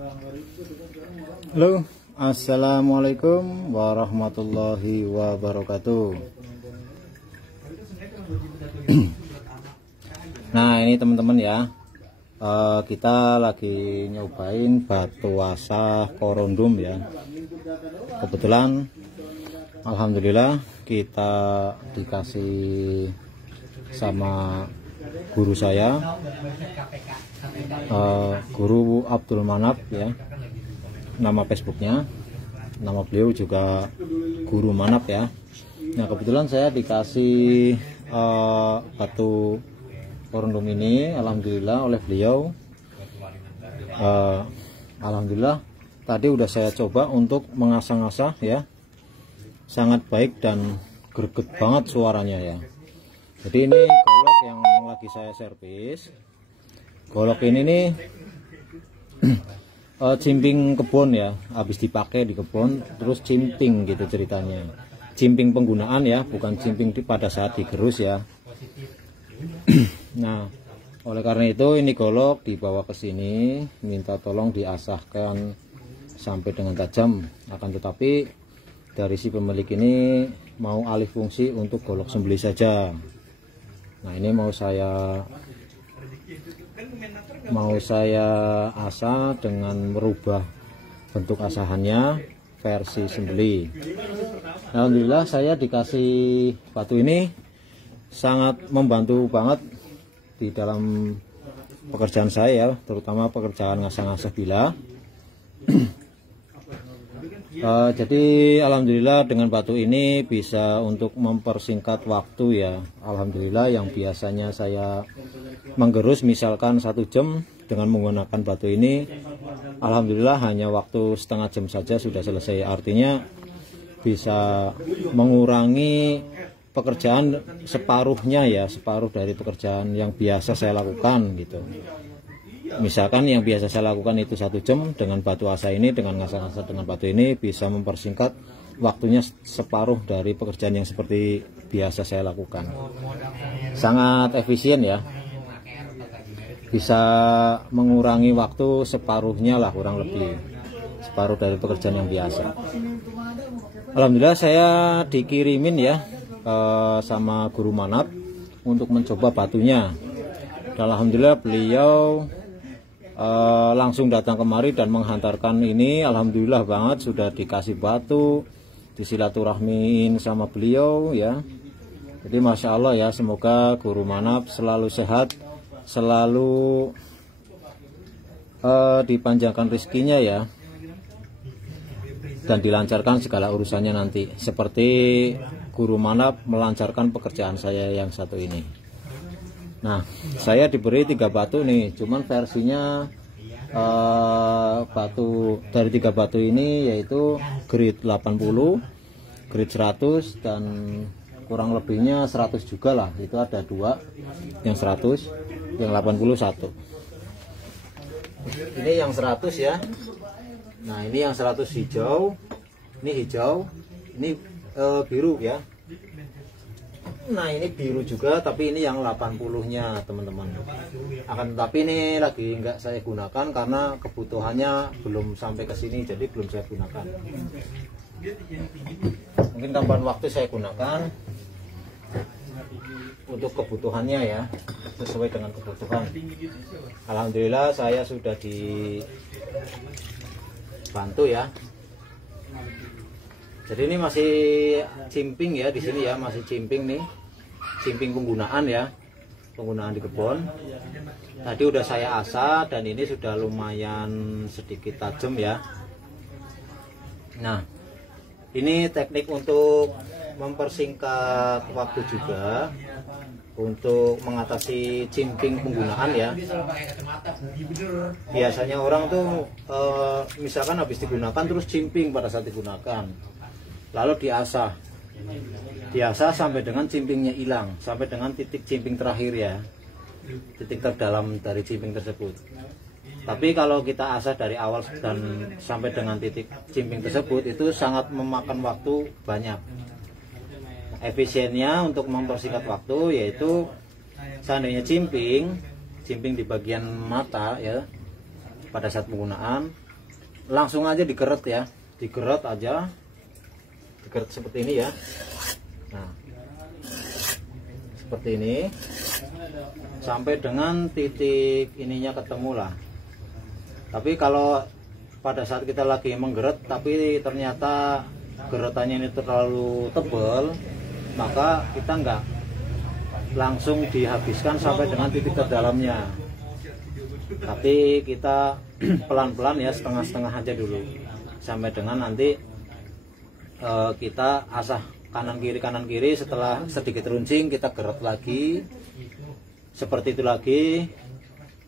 Halo, assalamualaikum warahmatullahi wabarakatuh. Nah, ini teman-teman ya, kita lagi nyobain batu asah korondum ya. Kebetulan alhamdulillah kita dikasih sama guru saya, Guru Abdul Manap ya, nama Facebooknya. Nama beliau juga Guru Manap ya. Nah, kebetulan saya dikasih batu korondum ini alhamdulillah oleh beliau. Alhamdulillah tadi udah saya coba untuk mengasah-asah ya, sangat baik dan greget banget suaranya ya. Jadi ini golok yang lagi saya servis. Golok ini nih cimping kebun ya, habis dipakai di kebun terus cimping gitu ceritanya. Cimping penggunaan ya, bukan cimping pada saat digerus ya. Nah, oleh karena itu ini golok dibawa ke sini, minta tolong diasahkan sampai dengan tajam. Akan tetapi dari si pemilik ini mau alih fungsi untuk golok sembeli saja. Nah, ini mau saya asah dengan merubah bentuk asahannya versi sembeli. Alhamdulillah saya dikasih batu ini sangat membantu banget di dalam pekerjaan saya, terutama pekerjaan ngasah-ngasah bila. Jadi alhamdulillah dengan batu ini bisa untuk mempersingkat waktu ya. Alhamdulillah yang biasanya saya menggerus misalkan 1 jam, dengan menggunakan batu ini alhamdulillah hanya waktu setengah jam saja sudah selesai. Artinya bisa mengurangi pekerjaan separuhnya ya, separuh dari pekerjaan yang biasa saya lakukan gitu. Misalkan yang biasa saya lakukan itu 1 jam, dengan batu asah ini, dengan ngasah-ngasah dengan batu ini bisa mempersingkat waktunya separuh dari pekerjaan yang seperti biasa saya lakukan. Sangat efisien ya, bisa mengurangi waktu separuhnya lah, kurang lebih separuh dari pekerjaan yang biasa. Alhamdulillah saya dikirimin ya sama Guru Manap untuk mencoba batunya. Dan alhamdulillah beliau langsung datang kemari dan menghantarkan ini. Alhamdulillah banget sudah dikasih batu, disilaturahmiin sama beliau ya. Jadi masya Allah ya, semoga Guru Manap selalu sehat, selalu dipanjangkan rezekinya ya, dan dilancarkan segala urusannya nanti, seperti Guru Manap melancarkan pekerjaan saya yang satu ini. Nah, saya diberi 3 batu nih, cuman versinya batu dari 3 batu ini yaitu grade 80, grade 100 dan kurang lebihnya 100 juga lah. Itu ada 2, yang 100, yang 81. Ini yang 100 ya. Nah, ini yang 100 hijau, ini hijau, ini biru ya. Nah, ini biru juga, tapi ini yang 80-nya teman-teman. Akan tetapi ini lagi enggak saya gunakan karena kebutuhannya belum sampai ke sini, jadi belum saya gunakan. Mungkin kapan waktu saya gunakan untuk kebutuhannya ya, sesuai dengan kebutuhan. Alhamdulillah saya sudah dibantu ya. Jadi ini masih cimping ya, di sini ya masih cimping nih, cimping penggunaan ya, penggunaan di kebun. Tadi udah saya asah dan ini sudah lumayan sedikit tajam ya. Nah, ini teknik untuk mempersingkat waktu juga, untuk mengatasi cimping penggunaan ya. Biasanya orang tuh misalkan habis digunakan terus cimping pada saat digunakan, lalu diasah sampai dengan cimpingnya hilang, sampai dengan titik cimping terakhir ya, titik terdalam dari cimping tersebut. Tapi kalau kita asah dari awal dan sampai dengan titik cimping tersebut, itu sangat memakan waktu banyak. Efisiennya untuk mempersingkat waktu yaitu seandainya cimping di bagian mata ya pada saat penggunaan, langsung aja digeret ya, digeret aja, digeret seperti ini ya. Nah, seperti ini sampai dengan titik ininya ketemu lah. Tapi kalau pada saat kita lagi menggeret tapi ternyata geretannya ini terlalu tebal, maka kita nggak langsung dihabiskan sampai dengan titik ke dalamnya, tapi kita pelan-pelan ya, setengah-setengah aja dulu sampai dengan nanti kita asah kanan kiri. Setelah sedikit runcing kita geret lagi seperti itu lagi,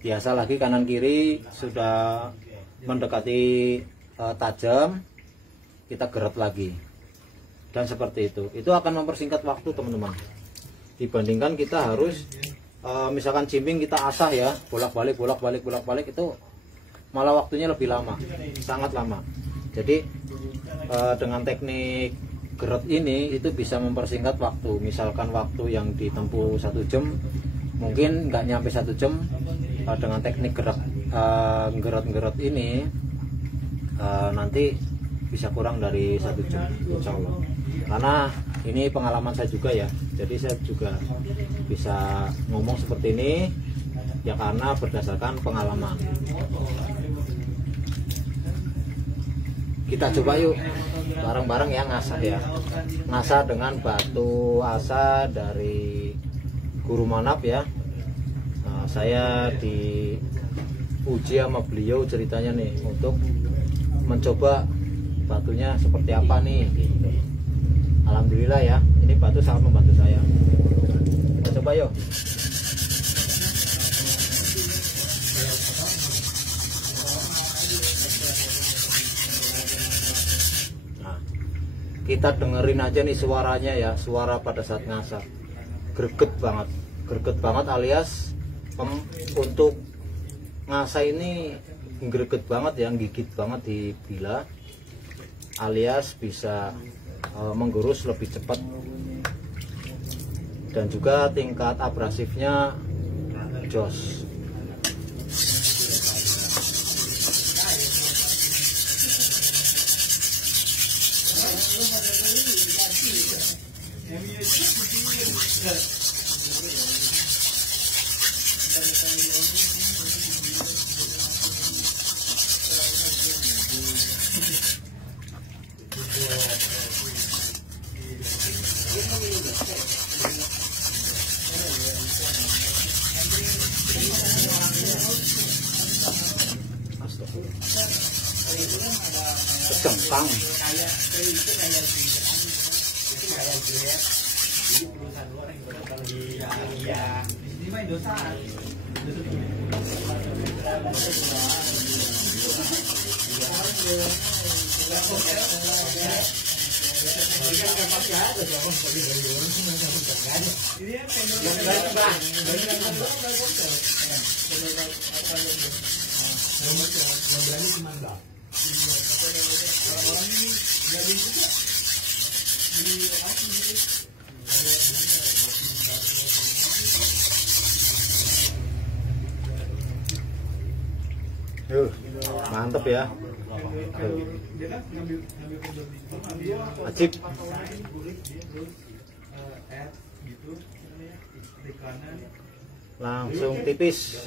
biasa lagi kanan kiri. Sudah mendekati tajam kita geret lagi, dan seperti itu akan mempersingkat waktu teman-teman, dibandingkan kita harus misalkan jimping kita asah ya, bolak-balik itu malah waktunya lebih lama, sangat lama. Jadi dengan teknik geret ini itu bisa mempersingkat waktu. Misalkan waktu yang ditempuh 1 jam mungkin nggak nyampe 1 jam. Dengan teknik geret ini nanti bisa kurang dari 1 jam insya Allah. Karena ini pengalaman saya juga ya, jadi saya juga bisa ngomong seperti ini ya karena berdasarkan pengalaman. Kita coba yuk bareng-bareng ya ngasah ya, ngasah dengan batu asa dari Guru Manap ya. Nah, saya diuji sama beliau ceritanya nih untuk mencoba batunya seperti apa nih gitu. Alhamdulillah ya, ini batu sangat membantu saya. Kita coba yuk. Nah, kita dengerin aja nih suaranya ya, suara pada saat ngasah greget banget alias untuk ngasah ini greget banget ya, gigit banget di bila, alias bisa menggerus lebih cepat, dan juga tingkat abrasifnya jos. Gampang. Mantep ya. Ajib. Langsung tipis.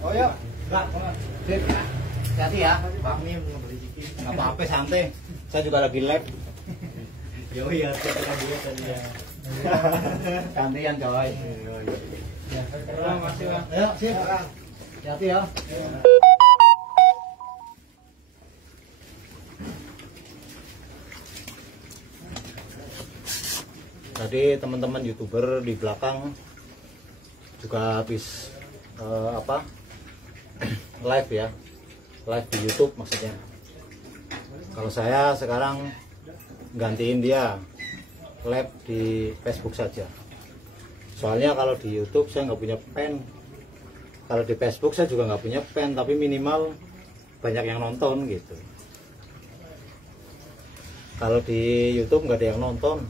Oh ya, sip. Hati ya, Pak. Nggak apa-apa, santai. Saya juga lagi live. Yo iya, kita kan dia tadi ya. Gantian coy. Ya, makasih Bang. Ayo, sip. Hati ya. Tadi teman-teman YouTuber di belakang juga habis live ya, live di YouTube maksudnya. Kalau saya sekarang gantiin dia live di Facebook saja, soalnya kalau di YouTube saya nggak punya pen, kalau di Facebook saya juga nggak punya pen, tapi minimal banyak yang nonton gitu. Kalau di YouTube nggak ada yang nonton.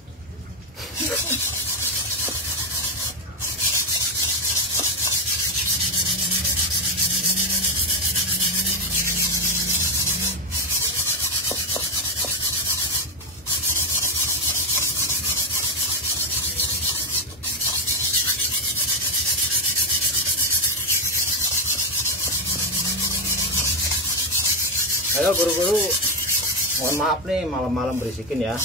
Ayo guru-guru, mohon maaf nih malam-malam berisikin ya.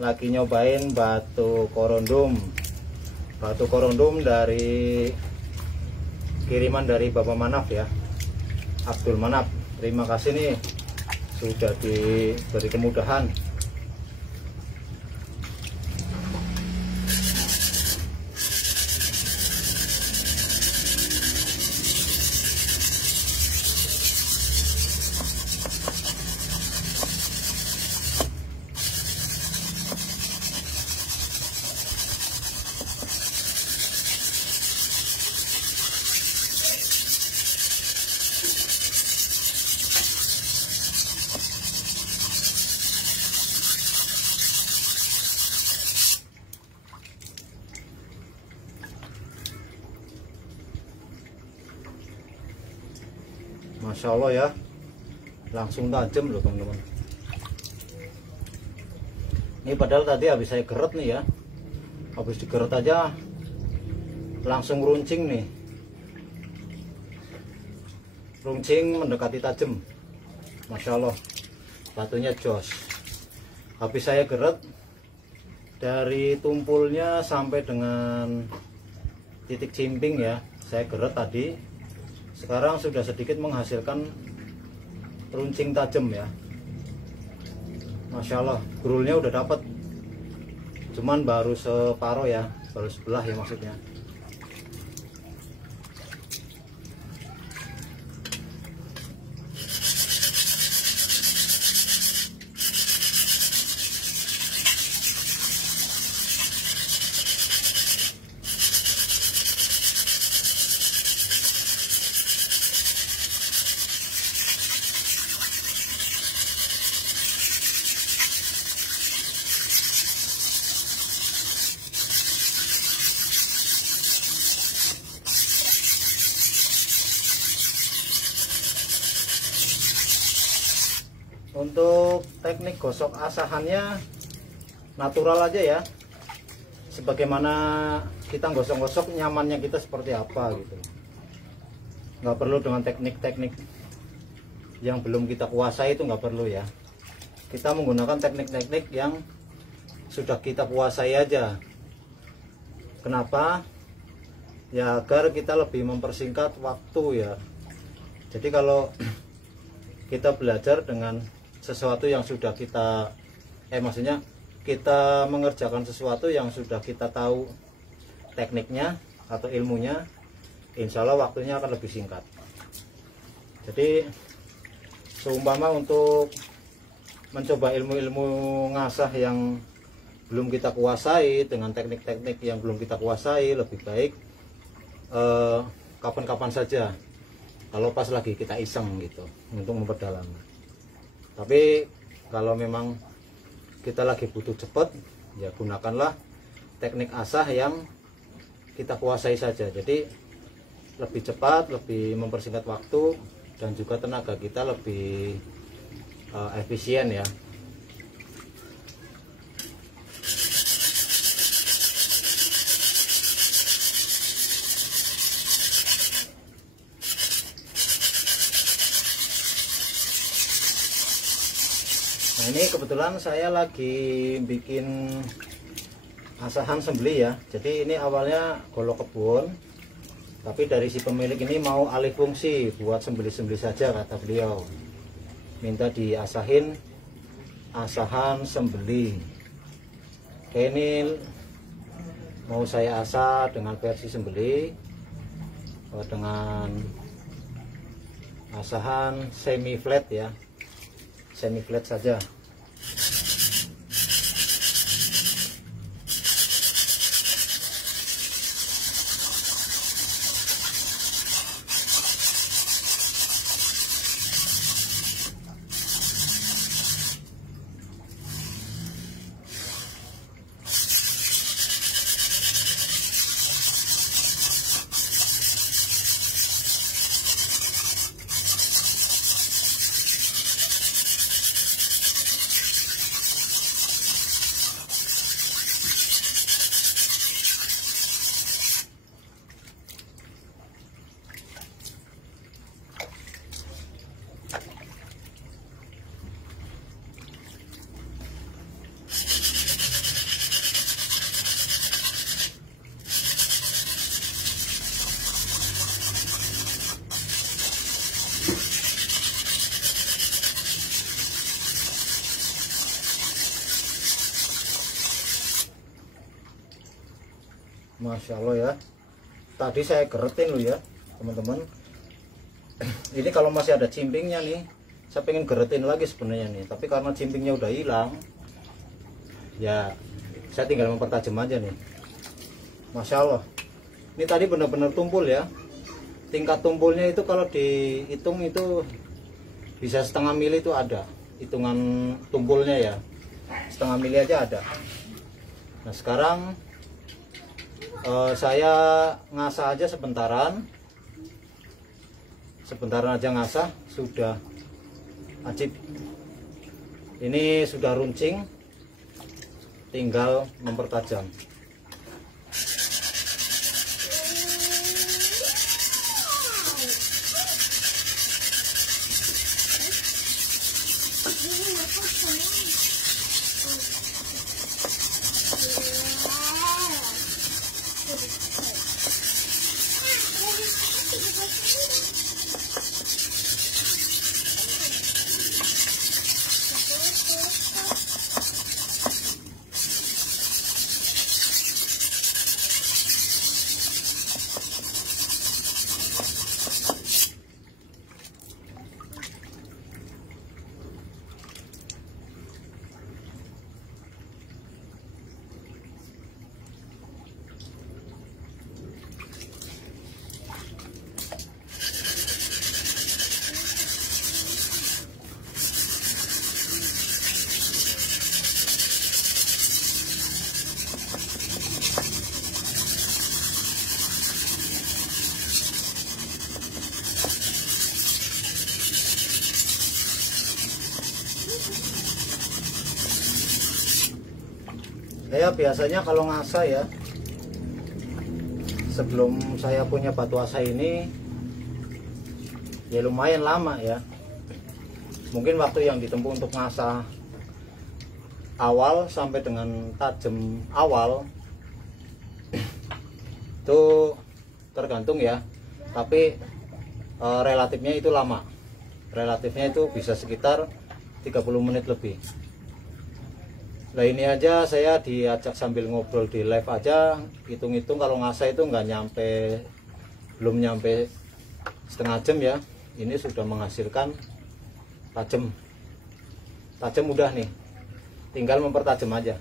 Lagi nyobain batu korondum dari kiriman dari Bapak Manaf ya, Abdul Manaf. Terima kasih nih sudah diberi kemudahan. Masya Allah ya, langsung tajam loh teman-teman. Ini padahal tadi habis saya geret nih ya, habis digeret aja langsung runcing nih, runcing mendekati tajam. Masya Allah, batunya jos. Habis saya geret dari tumpulnya sampai dengan titik cimping ya, saya geret tadi. Sekarang sudah sedikit menghasilkan runcing tajam ya. Masya Allah, grulnya udah dapat, cuman baru separuh ya, baru sebelah ya maksudnya. Untuk teknik gosok asahannya natural aja ya, sebagaimana kita gosok-gosok nyamannya kita seperti apa gitu. Nggak perlu dengan teknik-teknik yang belum kita kuasai, itu nggak perlu ya. Kita menggunakan teknik-teknik yang sudah kita kuasai aja. Kenapa? Ya agar kita lebih mempersingkat waktu ya. Jadi kalau kita belajar dengan sesuatu yang sudah kita maksudnya kita mengerjakan sesuatu yang sudah kita tahu tekniknya atau ilmunya, insya Allah waktunya akan lebih singkat. Jadi seumpama untuk mencoba ilmu-ilmu ngasah yang belum kita kuasai, dengan teknik-teknik yang belum kita kuasai, lebih baik kapan-kapan saja, kalau pas lagi kita iseng gitu untuk memperdalam. Tapi kalau memang kita lagi butuh cepat, ya gunakanlah teknik asah yang kita kuasai saja. Jadi lebih cepat, lebih mempersingkat waktu, dan juga tenaga kita lebih efisien ya. Nah, ini kebetulan saya lagi bikin asahan sembelih ya. Jadi ini awalnya golok kebun, tapi dari si pemilik ini mau alih fungsi buat sembelih-sembelih saja, kata beliau. Minta diasahin asahan sembelih. Oke, ini mau saya asah dengan versi sembelih, dengan asahan semi flat ya, semi flat saja. Masya Allah ya, tadi saya geretin loh ya teman-teman. Ini kalau masih ada cimpingnya nih, saya pengen geretin lagi sebenarnya nih, tapi karena cimpingnya udah hilang ya, saya tinggal mempertajam aja nih. Masya Allah, ini tadi benar-benar tumpul ya. Tingkat tumpulnya itu kalau dihitung itu bisa setengah mili, itu ada hitungan tumpulnya ya, setengah mili aja ada. Nah sekarang saya ngasah aja sebentaran aja ngasah, sudah ajib. Ini sudah runcing, tinggal mempertajam. Saya biasanya kalau ngasah ya, sebelum saya punya batu asah ini ya lumayan lama ya. Mungkin waktu yang ditempuh untuk ngasah awal sampai dengan tajam awal itu tergantung ya, tapi relatifnya itu lama. Relatifnya itu bisa sekitar 30 menit lebih. Nah ini aja saya diajak sambil ngobrol di live aja, hitung-hitung kalau ngasah itu belum nyampe setengah jam ya. Ini sudah menghasilkan tajam udah nih, tinggal mempertajam aja.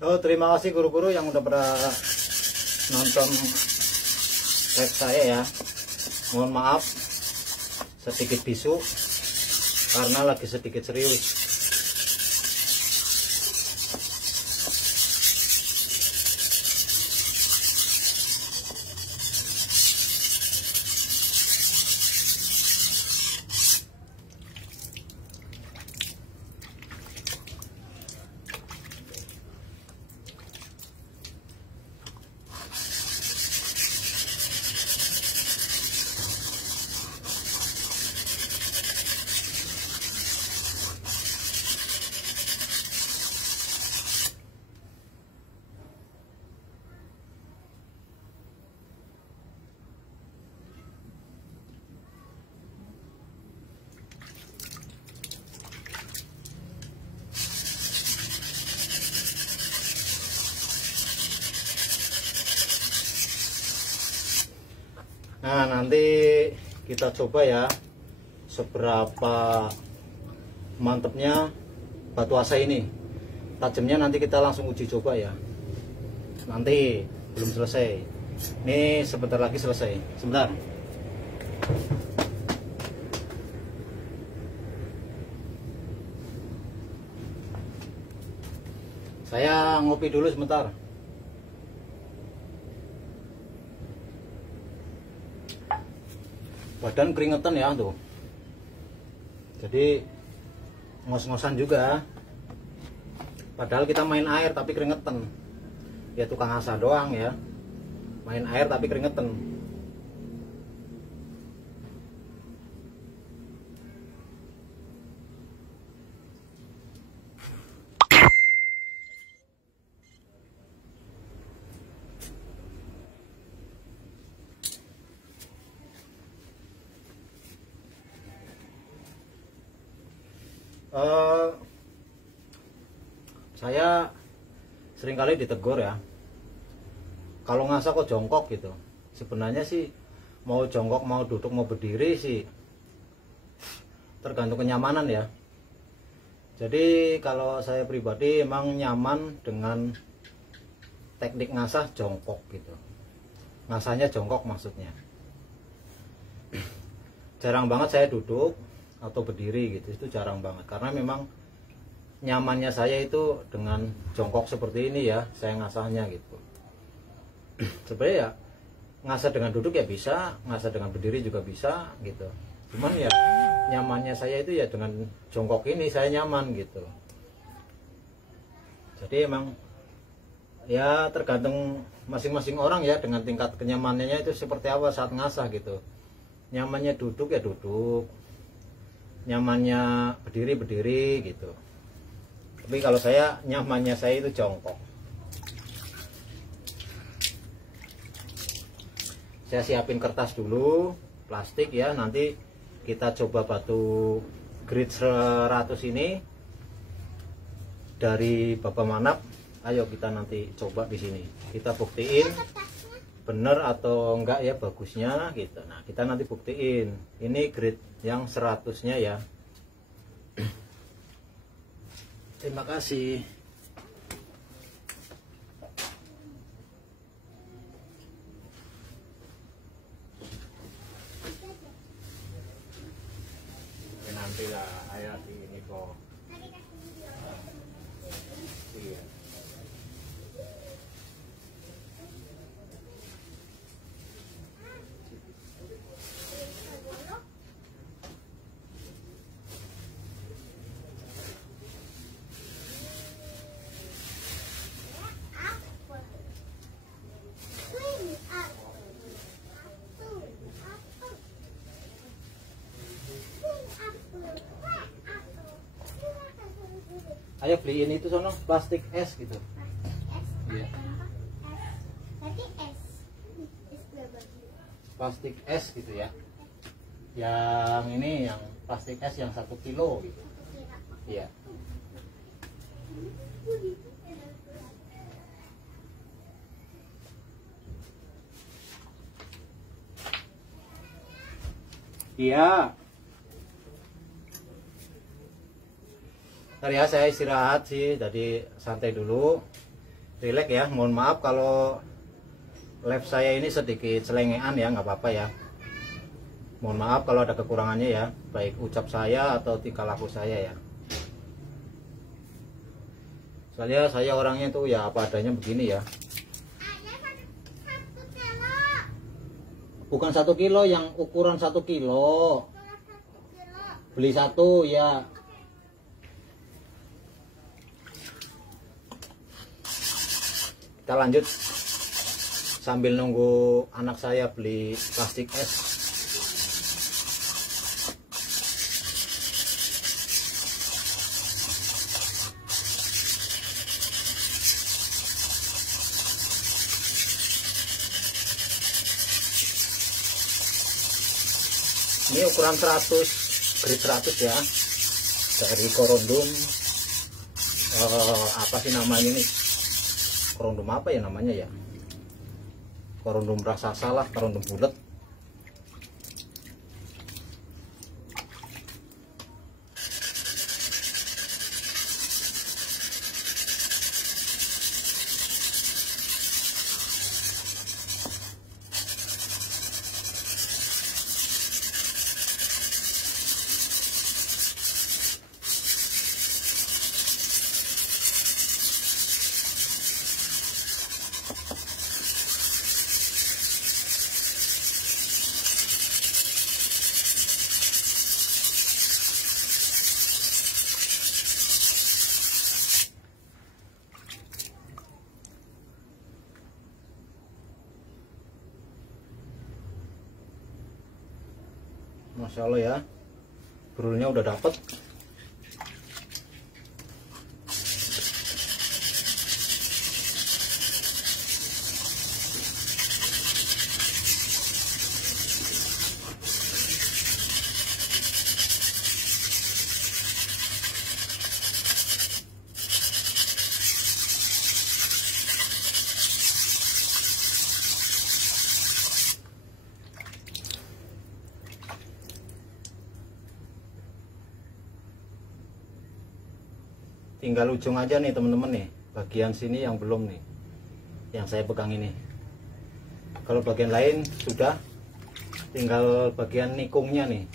Oh, terima kasih guru-guru yang udah pernah nonton live saya ya. Mohon maaf sedikit bisu karena lagi sedikit serius. Nah, nanti kita coba ya seberapa mantepnya batu asa ini. Tajamnya nanti kita langsung uji coba ya. Nanti belum selesai. Ini sebentar lagi selesai. Sebentar. Saya ngopi dulu sebentar. Badan keringetan ya tuh, jadi ngos-ngosan juga, padahal kita main air tapi keringetan ya, tukang asah doang ya, main air tapi keringetan. Saya seringkali ditegur ya, kalau ngasah kok jongkok gitu. Sebenarnya sih mau jongkok, mau duduk, mau berdiri sih tergantung kenyamanan ya. Jadi kalau saya pribadi emang nyaman dengan teknik ngasah jongkok gitu. Ngasahnya jongkok maksudnya. Jarang banget saya duduk atau berdiri gitu, itu jarang banget, karena memang nyamannya saya itu dengan jongkok seperti ini ya, saya ngasahnya gitu. Sebenarnya ya ngasah dengan duduk ya bisa, ngasah dengan berdiri juga bisa gitu, cuman ya nyamannya saya itu ya dengan jongkok ini saya nyaman gitu. Jadi emang ya tergantung masing-masing orang ya, dengan tingkat kenyamanannya itu seperti apa saat ngasah gitu. Nyamannya duduk ya duduk, nyamannya berdiri gitu. Tapi kalau saya nyamannya saya itu jongkok. Saya siapin kertas dulu, plastik ya, nanti kita coba batu grit 100 ini dari Bapak Manap. Ayo kita nanti coba di sini, kita buktiin bener atau enggak ya bagusnya gitu. Nah, kita nanti buktiin ini grit yang 100-nya ya. Terima kasih. Nanti lah ayat ini kok. Iya. Ayo beliin itu sono plastik es gitu. Iya. Plastik es gitu ya. Yang ini yang plastik es yang 1 kilo gitu. Iya. Iya. Ntar ya saya istirahat sih, jadi santai dulu. Rileks ya, mohon maaf kalau live saya ini sedikit selengean ya, nggak apa-apa ya. Mohon maaf kalau ada kekurangannya ya, baik ucap saya atau tingkah laku saya ya. Soalnya saya orangnya tuh ya apa adanya begini ya. Bukan 1 kilo, yang ukuran 1 kilo. Beli 1 ya. Kita lanjut sambil nunggu anak saya beli plastik es. Ini ukuran 100, grade 100 ya, dari Corondum. Apa sih namanya ini? Corondum apa ya namanya ya? Corondum raksasa lah, corondum bulat. Masya Allah ya, brulnya udah dapet. Tinggal ujung aja nih teman-teman nih, bagian sini yang belum nih, yang saya pegang ini. Kalau bagian lain sudah, tinggal bagian nikungnya nih.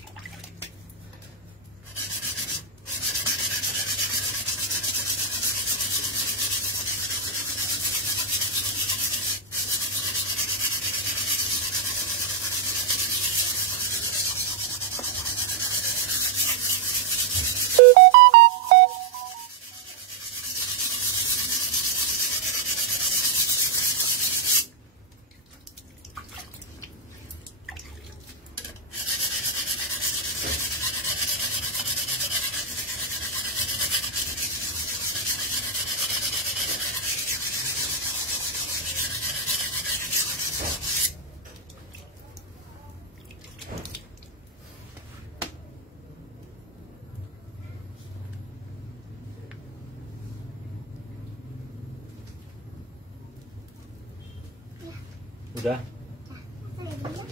Udah.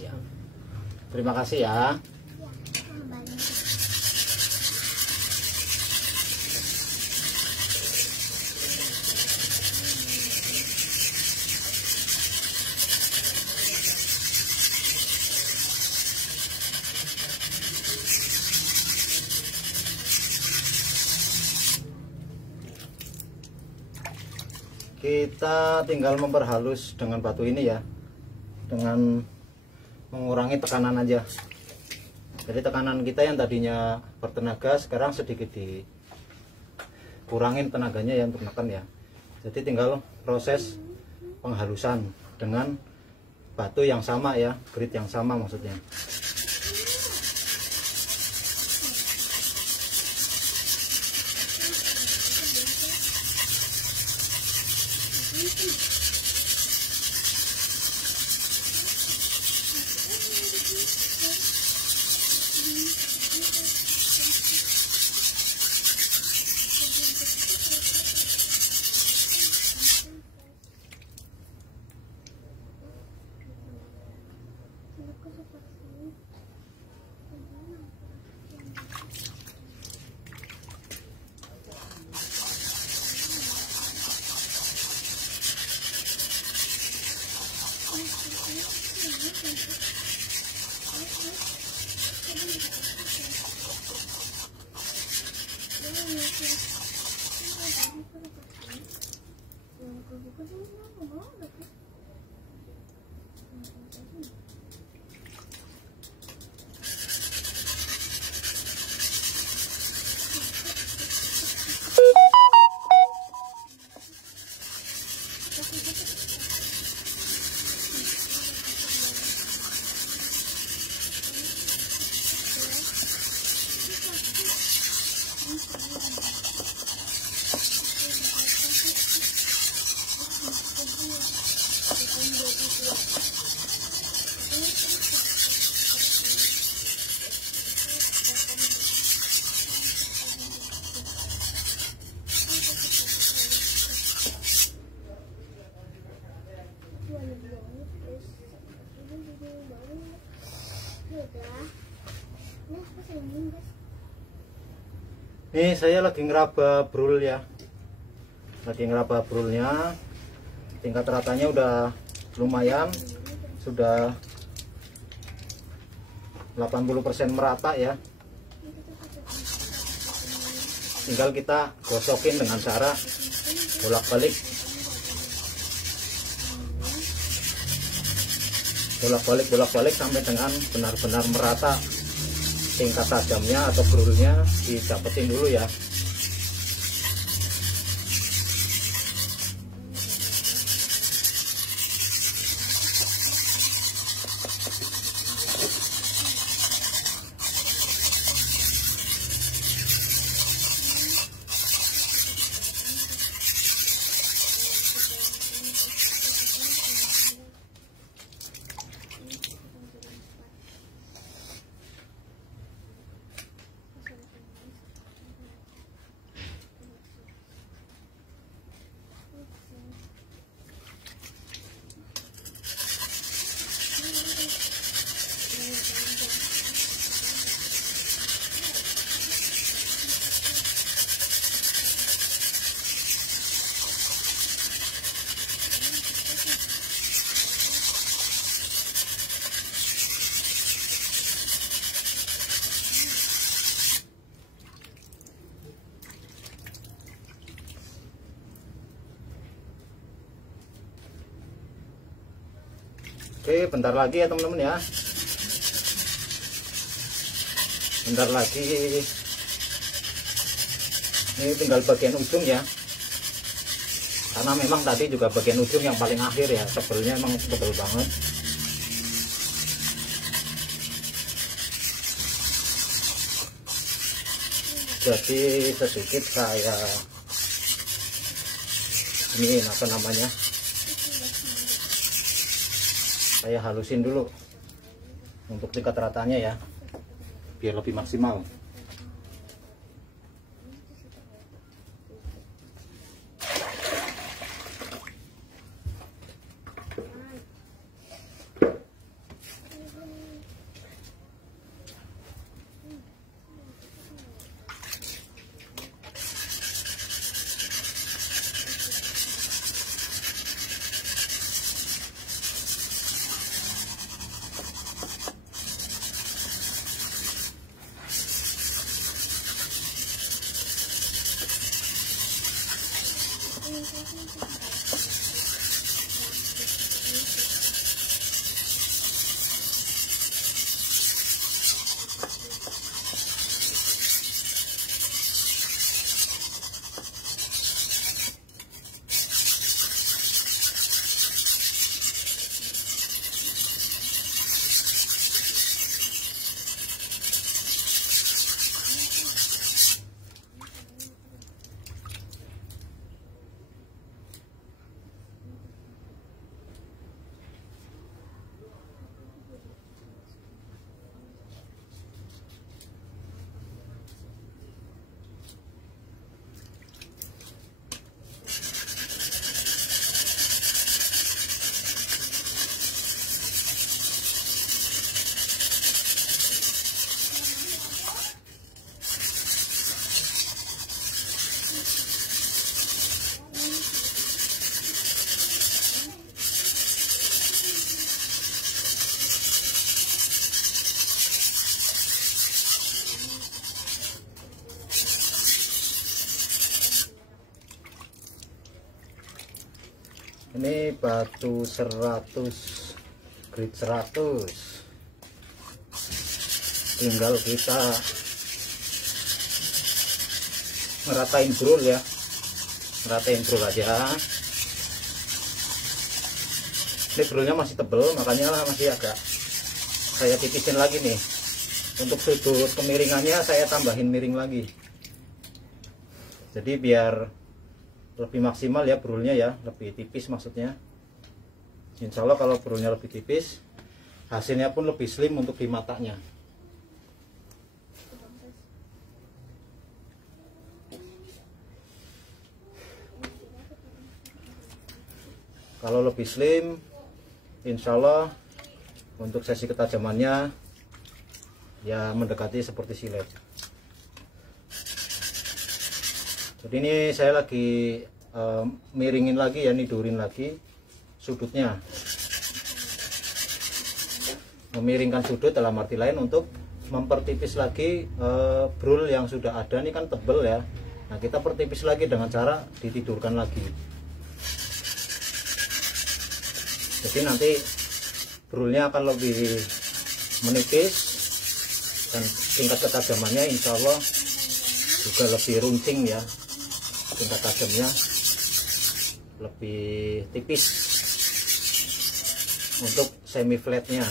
Ya. Terima kasih ya. Kita tinggal memperhalus dengan batu ini ya, dengan mengurangi tekanan aja. Jadi tekanan kita yang tadinya bertenaga sekarang sedikit dikurangin tenaganya ya untuk menekan ya. Jadi tinggal proses penghalusan dengan batu yang sama ya, grade yang sama maksudnya. Ini saya lagi ngeraba brul ya, lagi ngeraba brulnya. Tingkat ratanya udah lumayan, sudah 80% merata ya. Tinggal kita gosokin dengan cara bolak-balik, bolak-balik sampai dengan benar-benar merata. Tingkat tajamnya atau brulnya didapetin dulu ya. Oke, bentar lagi ya teman-teman ya. Bentar lagi. Ini tinggal bagian ujung ya. Karena memang tadi juga bagian ujung yang paling akhir ya. Tebelnya emang tebel banget. Jadi sedikit saya ini apa namanya, saya halusin dulu untuk tingkat ratanya ya, biar lebih maksimal. Ini batu 100 grade 100, tinggal kita ngeratain brul ya, ngeratain brul aja. Ini brulnya masih tebel, makanya masih agak saya tipisin lagi nih. Untuk sudut kemiringannya saya tambahin miring lagi, jadi biar lebih maksimal ya brulnya ya, lebih tipis maksudnya. Insya Allah kalau brulnya lebih tipis, hasilnya pun lebih slim untuk di matanya. Kalau lebih slim, insya Allah untuk sesi ketajamannya ya mendekati seperti silet. Jadi ini saya lagi miringin lagi ya, nidurin lagi sudutnya, memiringkan sudut dalam arti lain untuk mempertipis lagi brul yang sudah ada. Ini kan tebel ya, nah kita pertipis lagi dengan cara ditidurkan lagi. Jadi nanti brulnya akan lebih menipis dan tingkat ketajamannya insya Allah juga lebih runcing ya, tingkat tajamnya lebih tipis untuk semi flatnya.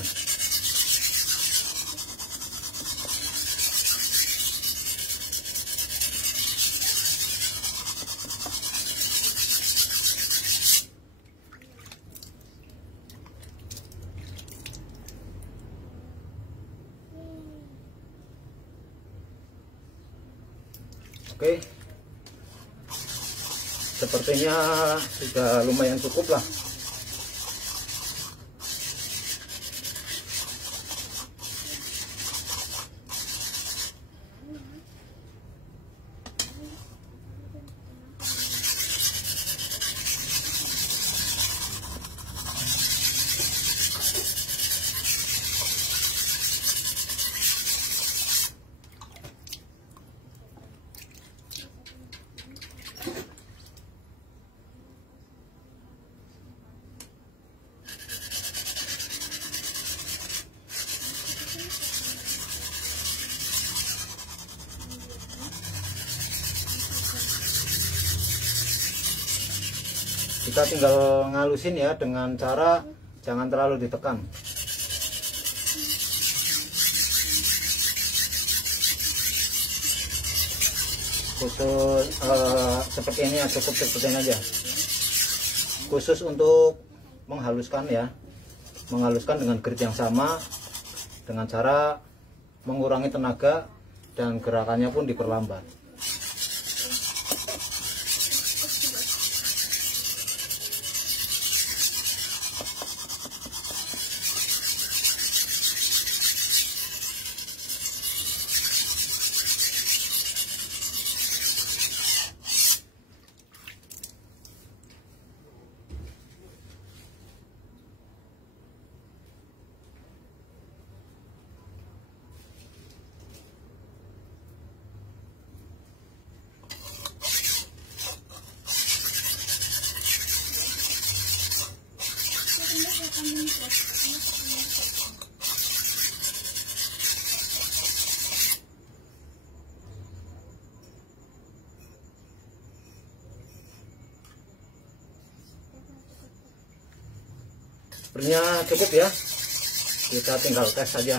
Oke, sepertinya sudah lumayan cukup lah. Kita tinggal ngalusin ya dengan cara jangan terlalu ditekan. Khusus seperti ini ya, cukup seperti ini aja. Khusus untuk menghaluskan ya, menghaluskan dengan grit yang sama, dengan cara mengurangi tenaga dan gerakannya pun diperlambat. Sebenarnya cukup ya, kita tinggal tes saja.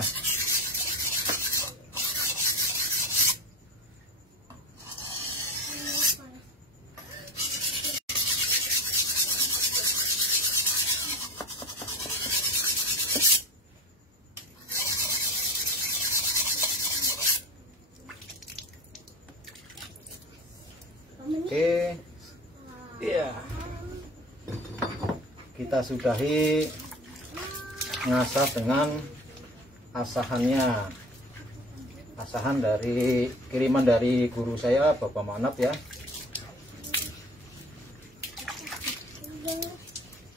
Oke, ya, kita sudahi ngasah dengan asahannya, asahan dari kiriman dari guru saya Bapak Manap ya.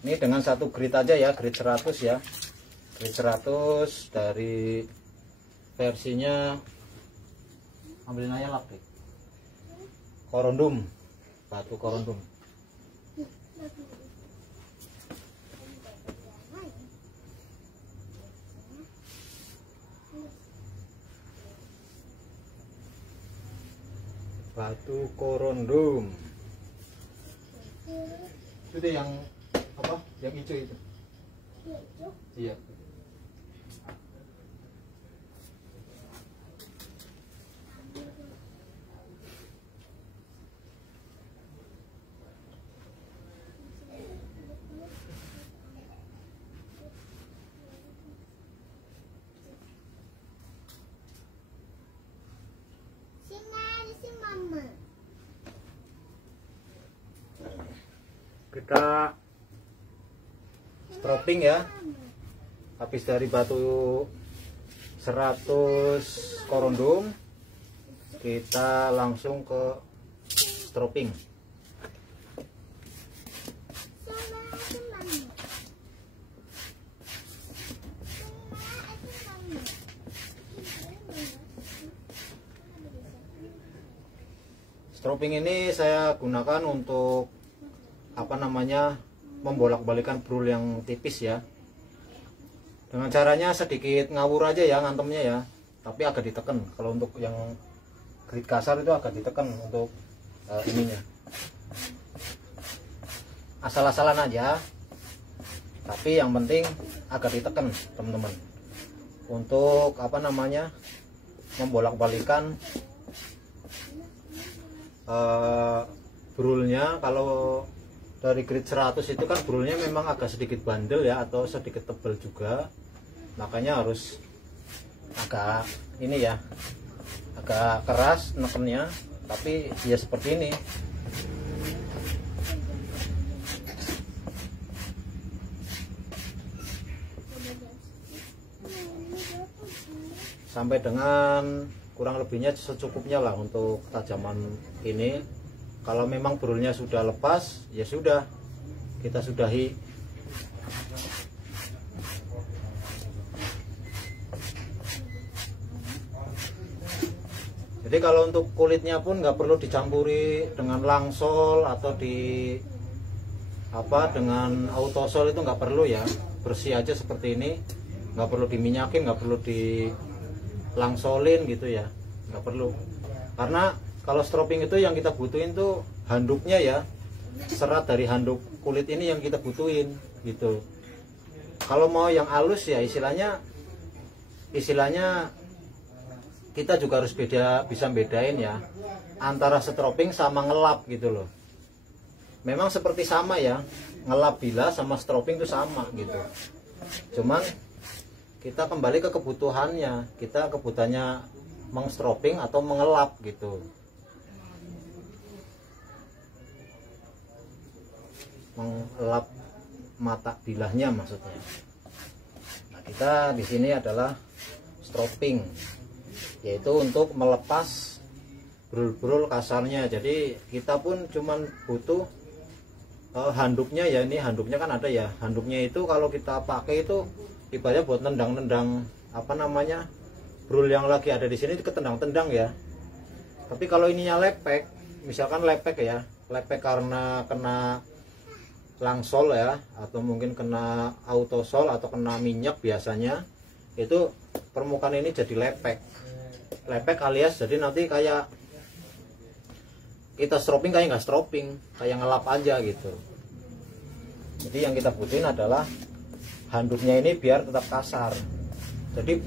Ini dengan satu grit aja ya, grit 100 ya, grit 100 dari versinya, ambilin aja lap deh, korondum, batu korondum. batu korondom. Itu deh yang apa? Yang hijau itu. Iya. Kita stropping ya, habis dari batu 100 korondom kita langsung ke stropping. Stropping ini saya gunakan untuk apa namanya, membolak-balikan brul yang tipis ya. Dengan caranya sedikit ngawur aja ya ngantem-nya ya, tapi agak ditekan. Kalau untuk yang grit kasar itu agak ditekan untuk ininya. Asal-asalan aja, tapi yang penting agak ditekan teman-teman. Untuk apa namanya, membolak-balikan brulnya. Kalau dari grid 100 itu kan brulnya memang agak sedikit bandel ya, atau sedikit tebal juga, makanya harus agak ini ya, agak keras nekennya. Tapi ya seperti ini. Sampai dengan kurang lebihnya secukupnya lah untuk ketajaman ini. Kalau memang brulnya sudah lepas, ya sudah, kita sudahi. Jadi kalau untuk kulitnya pun nggak perlu dicampuri dengan langsol atau di apa dengan autosol, itu nggak perlu ya. Bersih aja seperti ini, nggak perlu diminyakin, nggak perlu dilangsolin gitu ya, nggak perlu. Karena kalau stropping itu yang kita butuhin tuh handuknya ya, serat dari handuk kulit ini yang kita butuhin gitu. Kalau mau yang halus ya istilahnya kita juga harus bisa bedain ya antara stropping sama ngelap gitu loh. Memang seperti sama ya, ngelap bilas sama stropping itu sama gitu. Cuman kita kembali ke kebutuhannya, kita kebutuhannya mengstropping atau mengelap gitu. Mengelap mata bilahnya maksudnya. Nah, kita di sini adalah stropping, yaitu untuk melepas brul-brul kasarnya. Jadi kita pun cuman butuh handuknya ya. Ini handuknya kan ada ya. Handuknya itu kalau kita pakai itu ibaratnya buat nendang-nendang apa namanya, brul yang lagi ada di sini ketendang-tendang ya. Tapi kalau ininya lepek, misalkan lepek ya, lepek karena kena langsol ya, atau mungkin kena autosol atau kena minyak, biasanya itu permukaan ini jadi lepek alias jadi nanti kayak kita stropping kayak nggak stropping, kayak ngelap aja gitu. Jadi yang kita butuhin adalah handuknya ini biar tetap kasar. Jadi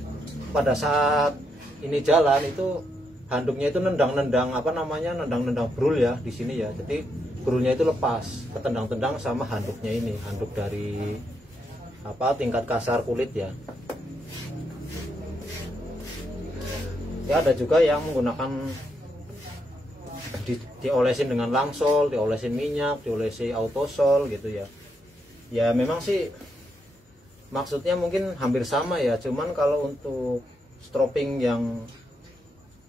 pada saat ini jalan itu handuknya itu nendang-nendang apa namanya, nendang-nendang brul ya di sini ya. Jadi brulnya itu lepas, ketendang-tendang sama handuknya ini, handuk dari apa tingkat kasar kulit ya. Ya ada juga yang menggunakan diolesin dengan langsol, diolesin minyak, diolesi autosol gitu ya. Ya memang sih maksudnya mungkin hampir sama ya, cuman kalau untuk stropping yang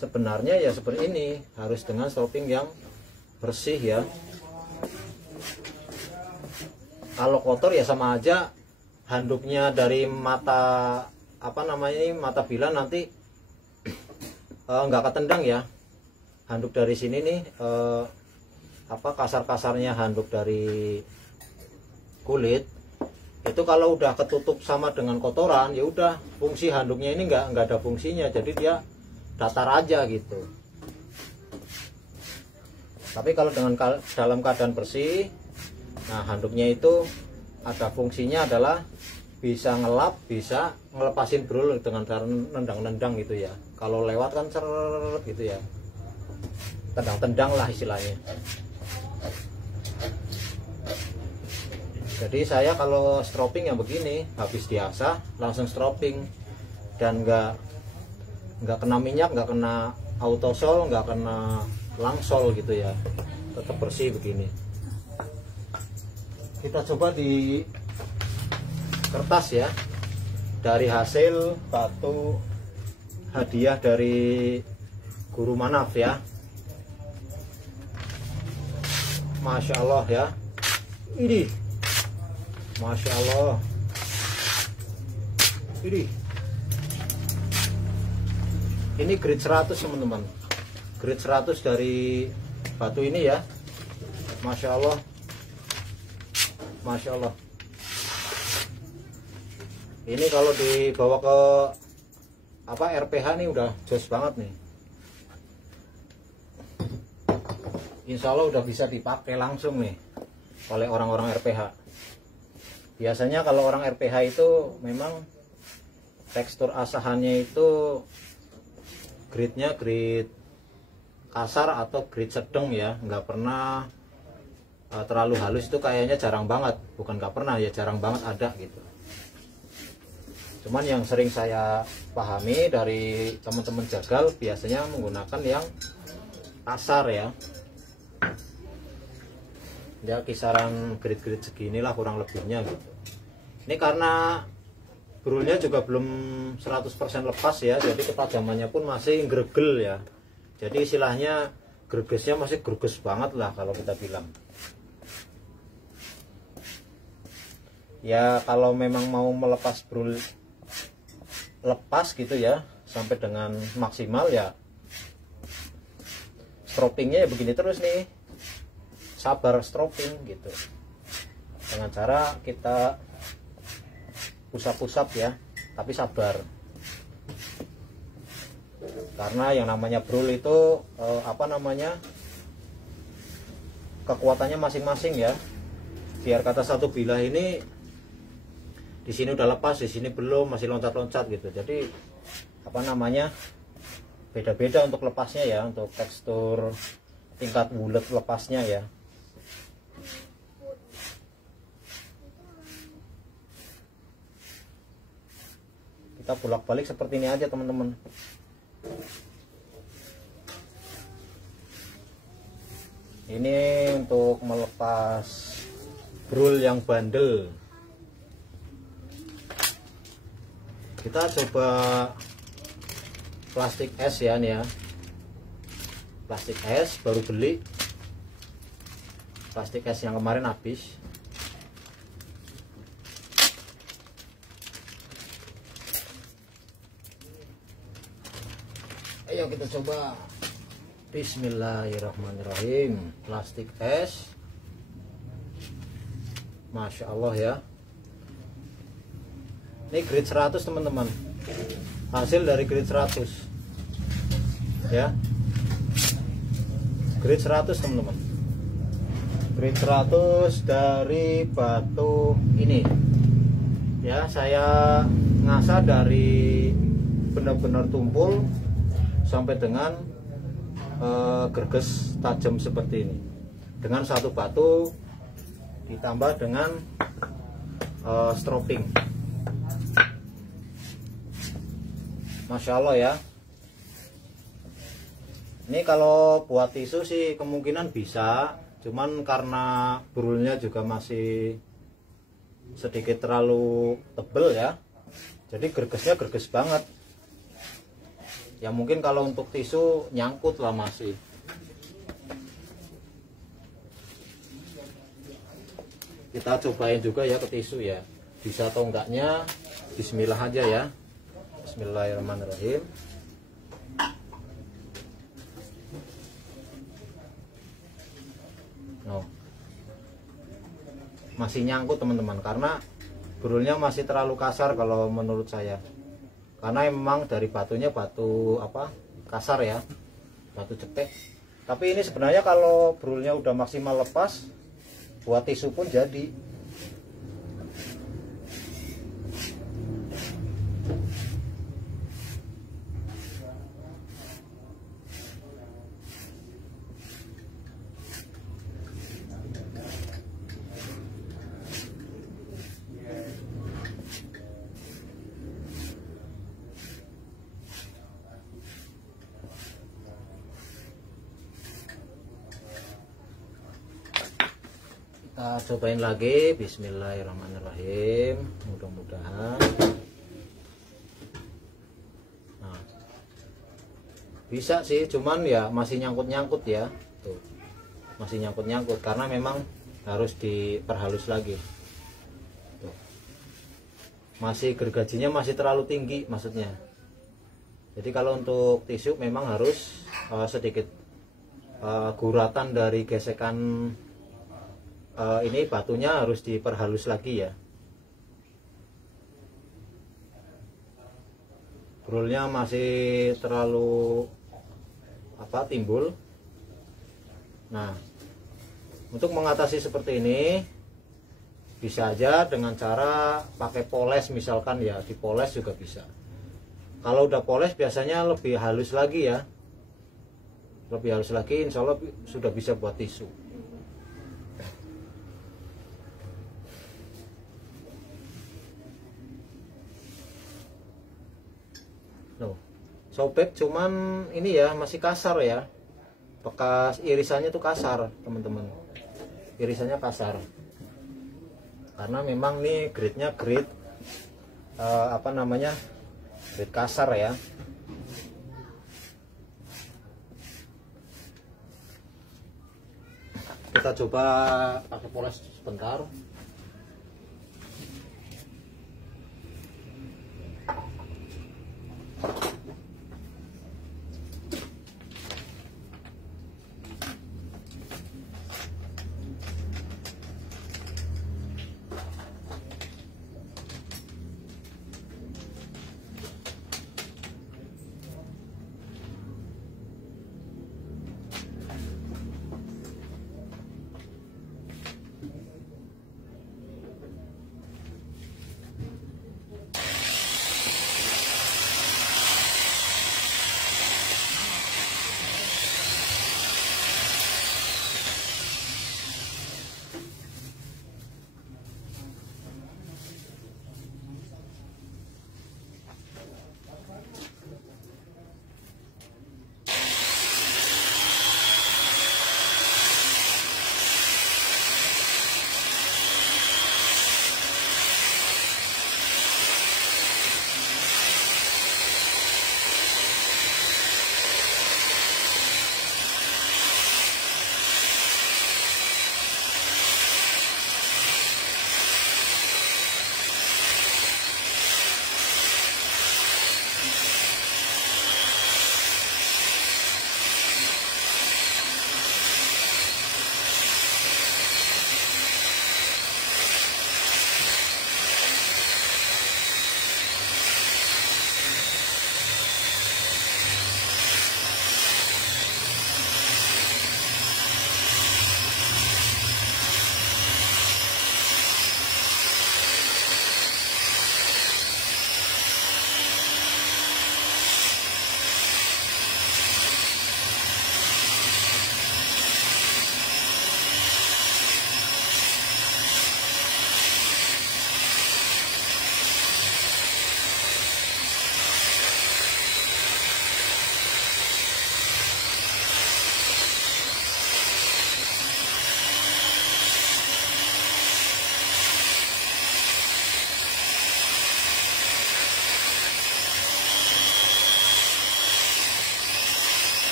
sebenarnya ya seperti ini, harus dengan stropping yang bersih ya. Kalau kotor ya sama aja, handuknya dari mata apa namanya ini, mata bilah nanti nggak ketendang ya. Handuk dari sini nih apa kasar-kasarnya handuk dari kulit itu kalau udah ketutup sama dengan kotoran ya udah, fungsi handuknya ini nggak ada fungsinya, jadi dia datar aja gitu. Tapi kalau dalam keadaan bersih, nah handuknya itu ada fungsinya adalah bisa ngelap, bisa ngelepasin brul dengan cara nendang-nendang gitu ya. Kalau lewat kan seret gitu ya, tendang-tendang lah istilahnya. Jadi saya kalau stropping yang begini, habis diasah langsung stropping, dan nggak kena minyak, nggak kena autosol, nggak kena langsol gitu ya, tetap bersih begini. Kita coba di kertas ya, dari hasil batu hadiah dari Guru Manaf ya. Masya Allah ya, ini Masya Allah, ini grade 100 teman-teman, grade 100 dari batu ini ya. Masya Allah, Masya Allah. Ini kalau dibawa ke RPH nih udah jos banget nih. Insya Allah udah bisa dipakai langsung nih oleh orang-orang RPH. Biasanya kalau orang RPH itu memang tekstur asahannya itu grade-nya grade kasar atau grade sedang ya, nggak pernah terlalu halus. Itu kayaknya jarang banget, bukan nggak pernah ya, jarang banget ada gitu. Cuman yang sering saya pahami dari teman-teman jagal biasanya menggunakan yang kasar ya. Ya kisaran grade-grade seginilah kurang lebihnya gitu. Ini karena brulnya juga belum 100% lepas ya, jadi ketajamannya pun masih gregel ya. Jadi istilahnya gregesnya masih greges banget lah kalau kita bilang. Ya kalau memang mau melepas brul lepas gitu ya sampai dengan maksimal ya, stroppingnya ya begini terus nih, sabar stropping gitu, dengan cara kita pusap-pusap ya, tapi sabar, karena yang namanya brul itu kekuatannya masing-masing ya. Biar kata satu bilah ini di sini udah lepas, di sini belum, masih loncat-loncat gitu. Jadi beda-beda untuk lepasnya ya, untuk tekstur tingkat bulat lepasnya ya. Kita bolak-balik seperti ini aja teman-teman. Ini untuk melepas brul yang bandel. Kita coba plastik es ya nih ya. Plastik es baru beli. Plastik es yang kemarin habis. Ayo kita coba. Bismillahirrahmanirrahim. Plastik es, Masya Allah ya. Ini grade 100 teman-teman, hasil dari grade 100 ya, grade 100 teman-teman, grade 100 dari batu ini ya. Saya ngasah dari benar-benar tumpul sampai dengan gerges tajam seperti ini, dengan satu batu ditambah dengan stropping. Masya Allah ya. Ini kalau buat tisu sih kemungkinan bisa, cuman karena brulnya juga masih sedikit terlalu tebel ya, jadi gergesnya gerges banget ya. Mungkin kalau untuk tisu nyangkut lah masih. Kita cobain juga ya ke tisu ya, bisa atau enggaknya. Bismillah aja ya. Bismillahirrahmanirrahim. No. Masih nyangkut teman-teman, karena brulnya masih terlalu kasar kalau menurut saya. Karena memang dari batunya batu kasar ya, batu cetek. Tapi ini sebenarnya kalau brulnya udah maksimal lepas, buat tisu pun jadi. Kita cobain lagi. Bismillahirrahmanirrahim. Mudah-mudahan. Nah, bisa sih, cuman ya masih nyangkut-nyangkut ya. Tuh, masih nyangkut-nyangkut karena memang harus diperhalus lagi. Tuh. Masih gergajinya masih terlalu tinggi maksudnya. Jadi kalau untuk tisu memang harus sedikit guratan dari gesekan. Ini batunya harus diperhalus lagi ya. Brulnya masih terlalu timbul. Nah, untuk mengatasi seperti ini bisa aja dengan cara pakai poles misalkan ya, dipoles juga bisa. Kalau udah poles biasanya lebih halus lagi ya. Lebih halus lagi, insya Allah sudah bisa buat tisu. Loh, sobek cuman ini ya masih kasar ya, bekas irisannya tuh kasar teman-teman, irisannya kasar karena memang nih grade-nya grade grade kasar ya. Kita coba pakai poles sebentar.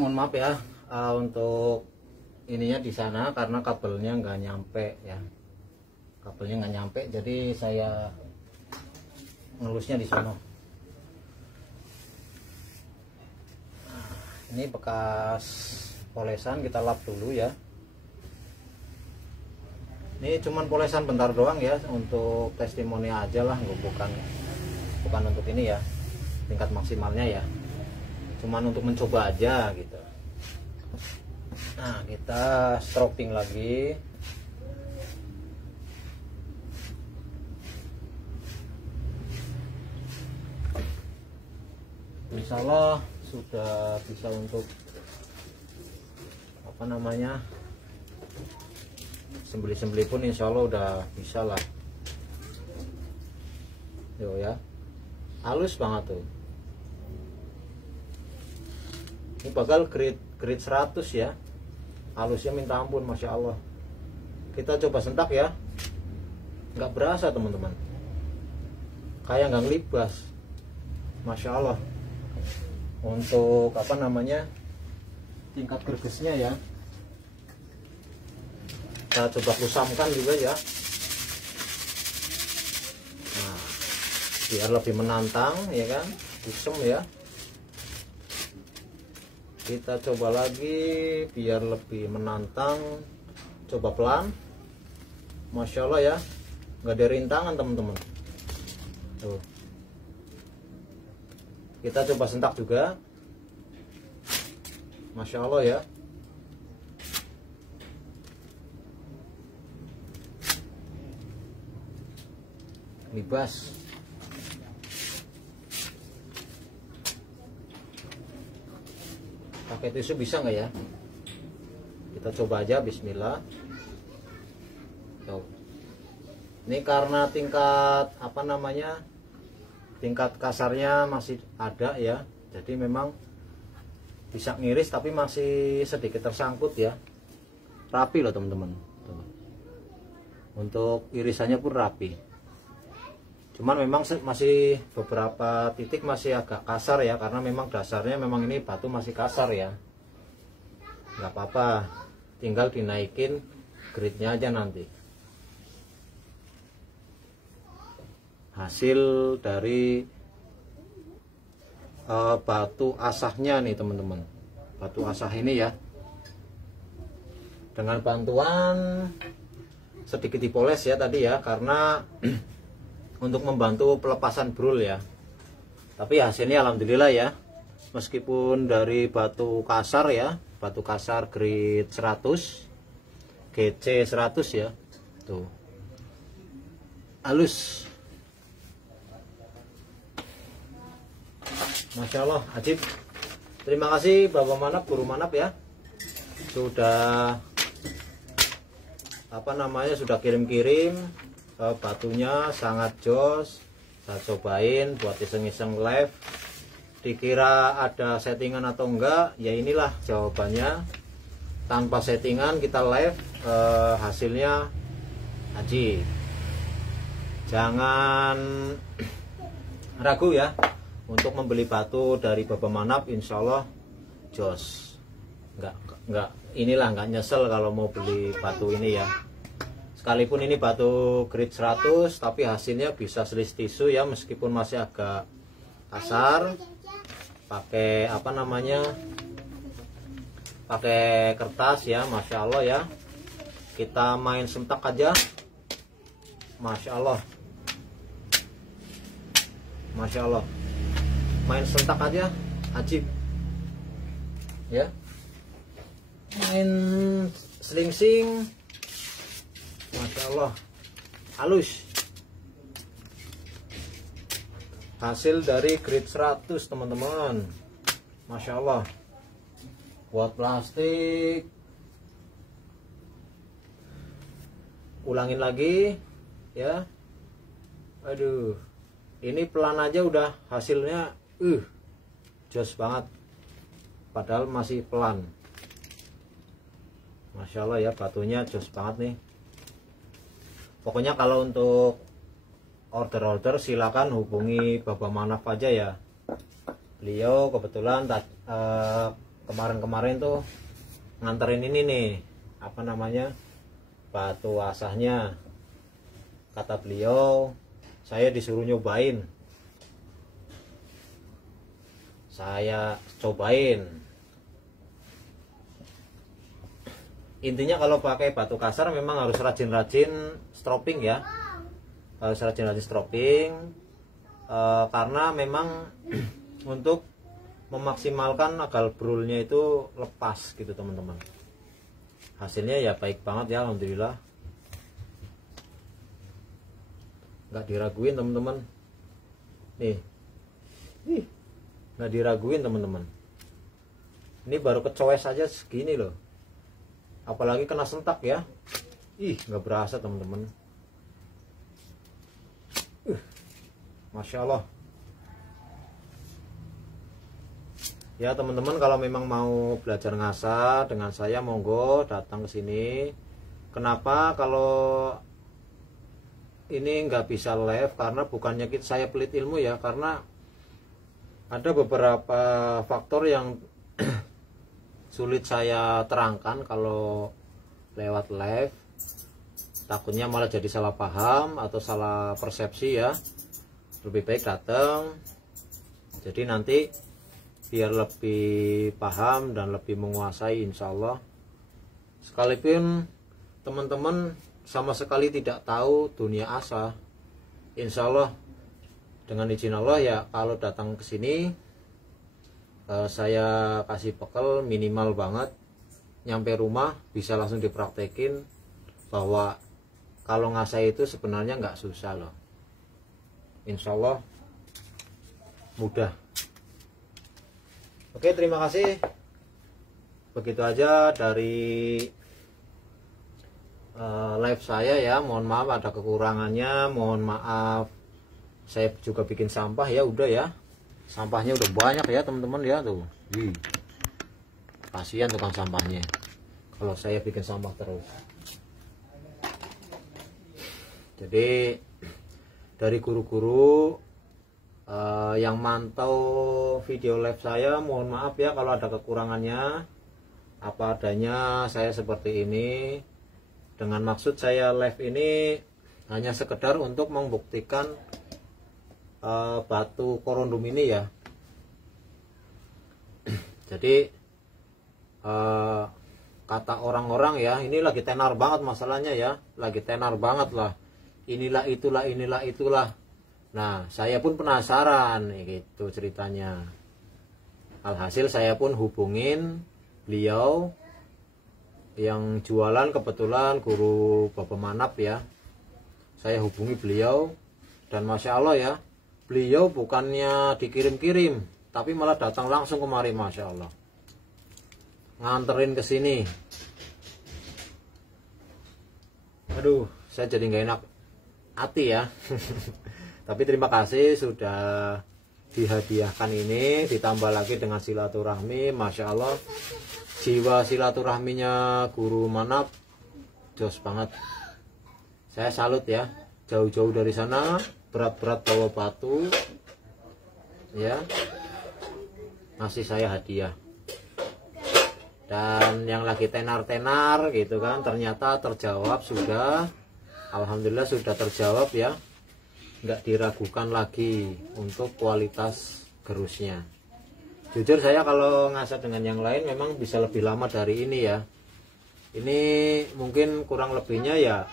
mohon maaf ya untuk ininya di sana karena kabelnya nggak nyampe ya, kabelnya nggak nyampe, jadi saya ngelusnya di sana. Nah, ini bekas polesan, kita lap dulu ya. Ini cuman polesan bentar doang ya, untuk testimoni aja lah, bukan untuk ini ya, tingkat maksimalnya ya, cuman untuk mencoba aja gitu. Nah, kita stropping lagi. Insya Allah sudah bisa untuk apa namanya, sembeli-sembeli pun insya Allah udah bisa lah. Yo ya, halus banget tuh. Ini bakal grade 100 ya, halusnya minta ampun, masya Allah. Kita coba sentak ya, nggak berasa teman-teman, kayak nggak ngelibas, masya Allah. Untuk apa namanya, tingkat gregesnya ya, kita coba kusamkan juga ya. Nah, biar lebih menantang ya kan, kusam ya. Kita coba lagi biar lebih menantang, coba pelan, masya Allah ya, nggak ada rintangan teman-teman. Tuh, kita coba sentak juga, masya Allah ya. Libas. Pakai tisu bisa nggak ya? Kita coba aja, bismillah. Tuh. Ini karena tingkat apa namanya, tingkat kasarnya masih ada ya, jadi memang bisa ngiris tapi masih sedikit tersangkut ya. Rapi loh teman-teman. Untuk irisannya pun rapi. Cuman memang masih beberapa titik masih agak kasar ya, karena memang dasarnya memang ini batu masih kasar ya. Nggak apa-apa, tinggal dinaikin grade-nya aja nanti. Hasil dari batu asahnya nih teman-teman, batu asah ini ya, dengan bantuan sedikit dipoles ya tadi ya, karena untuk membantu pelepasan brul ya. Tapi hasilnya alhamdulillah ya, meskipun dari batu kasar ya, batu kasar grade 100 GC 100 ya, tuh halus, masya Allah, ajib. Terima kasih Bapak Manap, Guru Manap ya, sudah apa namanya, sudah kirim-kirim batunya, sangat jos. Saya cobain buat iseng-iseng live, dikira ada settingan atau enggak, ya inilah jawabannya. Tanpa settingan kita live, hasilnya ajib. Jangan ragu ya untuk membeli batu dari Bapak Manap, insya Allah jos. Enggak inilah, enggak nyesel kalau mau beli batu ini ya. Sekalipun ini batu grade 100, tapi hasilnya bisa selisih tisu ya, meskipun masih agak kasar. Pakai apa namanya, pakai kertas ya, masya Allah ya. Kita main sentak aja, masya Allah, masya Allah. Main sentak aja, ajib ya. Main slingsing, masya Allah, halus. Hasil dari grade 100 teman-teman, masya Allah. Buat plastik, ulangin lagi ya. Aduh, ini pelan aja udah hasilnya jos banget, padahal masih pelan. Masya Allah ya, batunya jos banget nih. Pokoknya kalau untuk order-order silakan hubungi Bapak Manap aja ya. Beliau kebetulan kemarin-kemarin tuh nganterin ini nih, apa namanya, batu asahnya. Kata beliau, saya disuruh nyobain. Saya cobain. Intinya kalau pakai batu kasar memang harus rajin-rajin stropping ya. Harus rajin-rajin stropping. Karena memang untuk memaksimalkan agar brulnya itu lepas gitu teman-teman. Hasilnya ya baik banget ya, alhamdulillah. Nggak diraguin teman-teman. Nih, nggak diraguin teman-teman. Ini baru kecoes aja segini loh, apalagi kena sentak ya. Nggak berasa teman-teman. Masya Allah. Ya teman-teman, kalau memang mau belajar ngasah dengan saya, monggo datang ke sini. Kenapa kalau ini nggak bisa live? Karena bukannya saya pelit ilmu ya, karena ada beberapa faktor yang sulit saya terangkan kalau lewat live. Takutnya malah jadi salah paham atau salah persepsi ya. Lebih baik datang. Jadi nanti biar lebih paham dan lebih menguasai, insya Allah. Sekalipun teman-teman sama sekali tidak tahu dunia asah, insya Allah dengan izin Allah ya, kalau datang ke sini saya kasih bekal minimal banget. Nyampe rumah bisa langsung dipraktekin bahwa kalau ngasah itu sebenarnya nggak susah loh. Insya Allah mudah. Oke, terima kasih. Begitu aja dari live saya ya. Mohon maaf ada kekurangannya, mohon maaf saya juga bikin sampah ya. Udah ya, sampahnya udah banyak ya teman-teman ya tuh. Kasihan tukang sampahnya kalau saya bikin sampah terus. Jadi dari guru-guru yang mantau video live saya, mohon maaf ya kalau ada kekurangannya. Apa adanya saya seperti ini. Dengan maksud saya live ini hanya sekedar untuk membuktikan batu korundum ini ya. Jadi kata orang-orang ya, ini lagi tenar banget masalahnya ya, lagi tenar banget lah. Inilah itulah. Nah, saya pun penasaran gitu ceritanya. Alhasil saya pun hubungin beliau yang jualan, kebetulan guru Bapak Manap ya. Saya hubungi beliau dan Masya Allah ya, beliau bukannya dikirim-kirim, tapi malah datang langsung kemari, Masya Allah. Nganterin ke sini. Aduh, saya jadi nggak enak hati ya. Tapi terima kasih sudah dihadiahkan ini, ditambah lagi dengan silaturahmi. Masya Allah, jiwa silaturahminya guru Manap jos banget. Saya salut ya, jauh-jauh dari sana, berat-berat bawa batu ya, ngasih saya hadiah. Dan yang lagi tenar-tenar gitu kan, ternyata terjawab sudah. Alhamdulillah sudah terjawab ya, nggak diragukan lagi untuk kualitas gerusnya. Jujur saya kalau ngasah dengan yang lain memang bisa lebih lama dari ini ya. Ini mungkin kurang lebihnya ya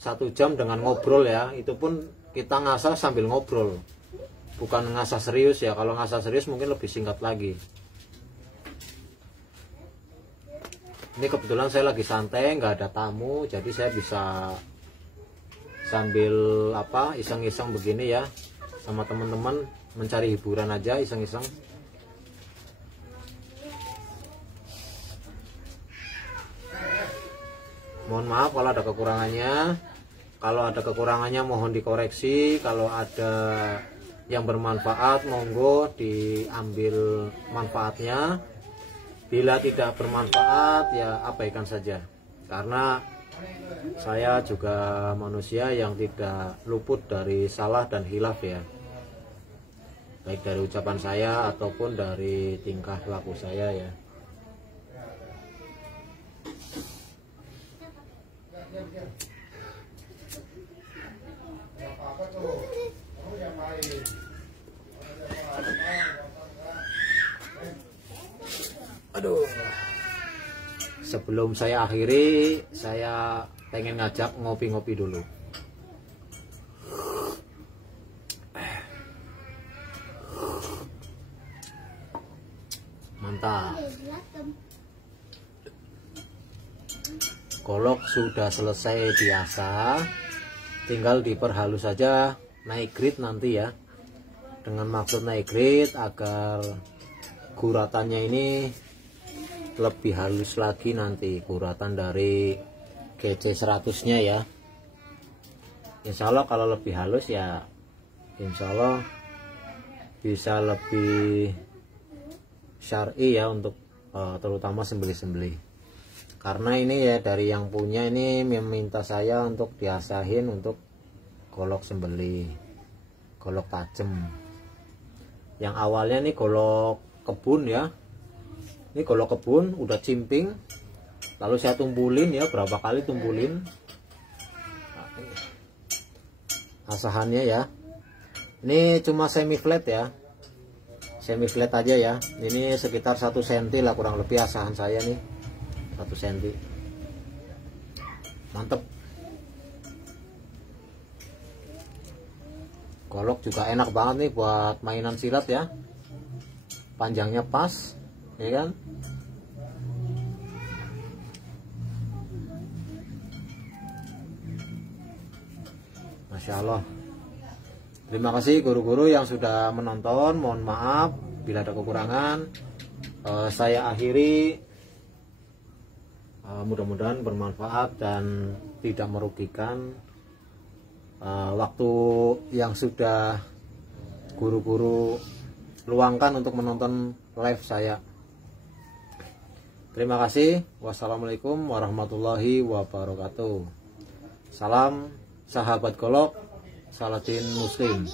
1 jam dengan ngobrol ya. Itu pun kita ngasah sambil ngobrol, bukan ngasah serius ya. Kalau ngasah serius mungkin lebih singkat lagi. Ini kebetulan saya lagi santai, nggak ada tamu, jadi saya bisa sambil iseng-iseng begini ya, sama teman-teman, mencari hiburan aja, iseng-iseng. Mohon maaf kalau ada kekurangannya. Kalau ada kekurangannya mohon dikoreksi. Kalau ada yang bermanfaat monggo diambil manfaatnya. Bila tidak bermanfaat ya abaikan saja. Karena saya juga manusia yang tidak luput dari salah dan hilaf ya, baik dari ucapan saya ataupun dari tingkah laku saya ya. Aduh. Sebelum saya akhiri, saya pengen ngajak ngopi-ngopi dulu. Mantap. Kolok sudah selesai diasah, tinggal diperhalus saja, naik grade nanti ya. Dengan maksud naik grade agar guratannya ini lebih halus lagi nanti, guratan dari GC 100 nya ya. Insya Allah kalau lebih halus ya insya Allah bisa lebih syar'i ya untuk terutama sembelih-sembelih. Karena ini ya dari yang punya ini meminta saya untuk diasahin untuk golok sembelih, golok tajem. Yang awalnya nih golok kebun ya. Ini golok kebun udah cimping, lalu saya tumpulin ya, berapa kali tumpulin asahannya ya. Ini cuma semi flat ya, semi flat aja ya. Ini sekitar 1 cm lah kurang lebih asahan saya nih, 1 cm. Mantep. Golok juga enak banget nih buat mainan silat ya, panjangnya pas ya kan. Masya Allah. Terima kasih guru-guru yang sudah menonton. Mohon maaf bila ada kekurangan. Saya akhiri. Mudah-mudahan bermanfaat dan tidak merugikan. Waktu yang sudah guru-guru luangkan untuk menonton live saya. Terima kasih. Wassalamualaikum warahmatullahi wabarakatuh. Salam sahabat golok, Saladin Muslim.